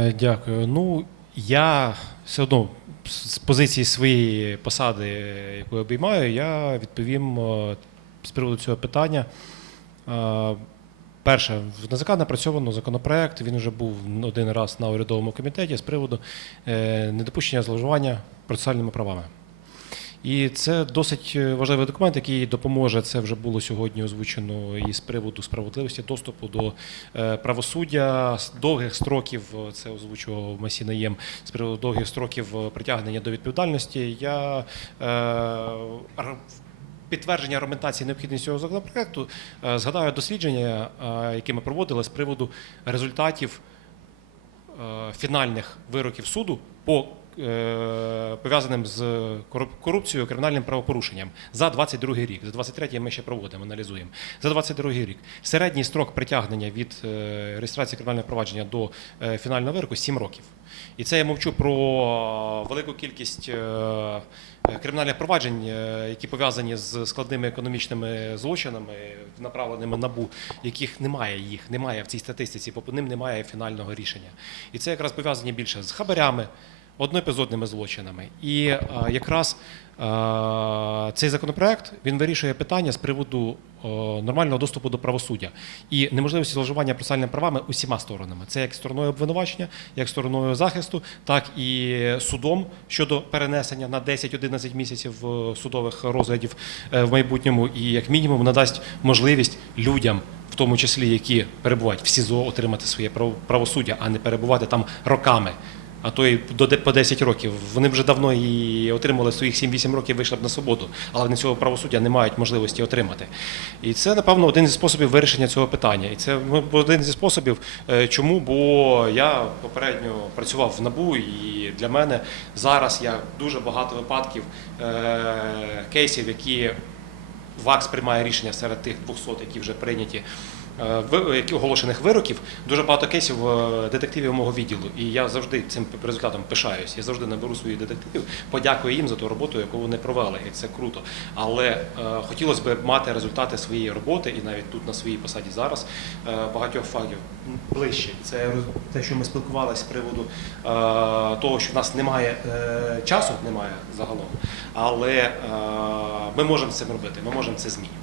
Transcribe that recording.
Е, Дякую. Ну, я все одно з позиції своєї посади, яку я обіймаю, я відповім е, з приводу цього питання. Е, Перше, в НЗК напрацьовано законопроект. Він вже був один раз на урядовому комітеті з приводу е, недопущення зловживання процесуальними правами. І це досить важливий документ, який допоможе. Це вже було сьогодні озвучено і з приводу справедливості доступу до е, правосуддя, довгих строків. е, Це озвучував Масі Наєм, з приводу довгих строків е, притягнення до відповідальності. Я е, підтвердження аргументації необхідності цього законопроекту е, згадаю дослідження, е, які ми проводили з приводу результатів е, фінальних вироків суду по е, пов'язаним з коруп- корупцією, кримінальним правопорушенням за 22 рік. За 23 ми ще проводимо, аналізуємо. За 22 рік середній строк притягнення від е, реєстрації кримінального провадження до е, фінального вироку 7 років. І це я мовчу про велику кількість е, е, кримінальних проваджень, е, які пов'язані з складними економічними злочинами, направленими набу, яких немає їх, немає в цій статистиці, по ним немає фінального рішення. І це якраз пов'язані більше з хабарями, одноепізодними злочинами. І е, якраз е, цей законопроект він вирішує питання з приводу е, нормального доступу до правосуддя і неможливості зловживання процесуальними правами усіма сторонами. Це як стороною обвинувачення, як стороною захисту, так і судом щодо перенесення на 10-11 місяців судових розглядів в майбутньому, і як мінімум надасть можливість людям. В тому числі, які перебувають в СІЗО, отримати своє право- правосуддя, а не перебувати там роками, а то й по 10 років. Вони вже давно і отримали своїх 7-8 років, вийшли б на свободу, але вони цього правосуддя не мають можливості отримати. І це, напевно, один зі способів вирішення цього питання. І це ну, один зі способів, е, чому, бо я попередньо працював в НАБУ, і для мене зараз я дуже багато випадків е, кейсів, які ВАКС приймає рішення серед тих 200, які вже прийняті. Е, оголошених вироків дуже багато кейсів е, детективів мого відділу, і я завжди цим результатом пишаюсь. Я завжди наберу своїх детективів, подякую їм за ту роботу, яку вони провели, і це круто. Але е, хотілося б мати результати своєї роботи, і навіть тут на своїй посаді зараз багатьох фактів ближче. Це те, що ми спілкувалися з приводу того, що в нас немає часу, немає загалом, але ми можемо це робити, ми можемо це змінювати.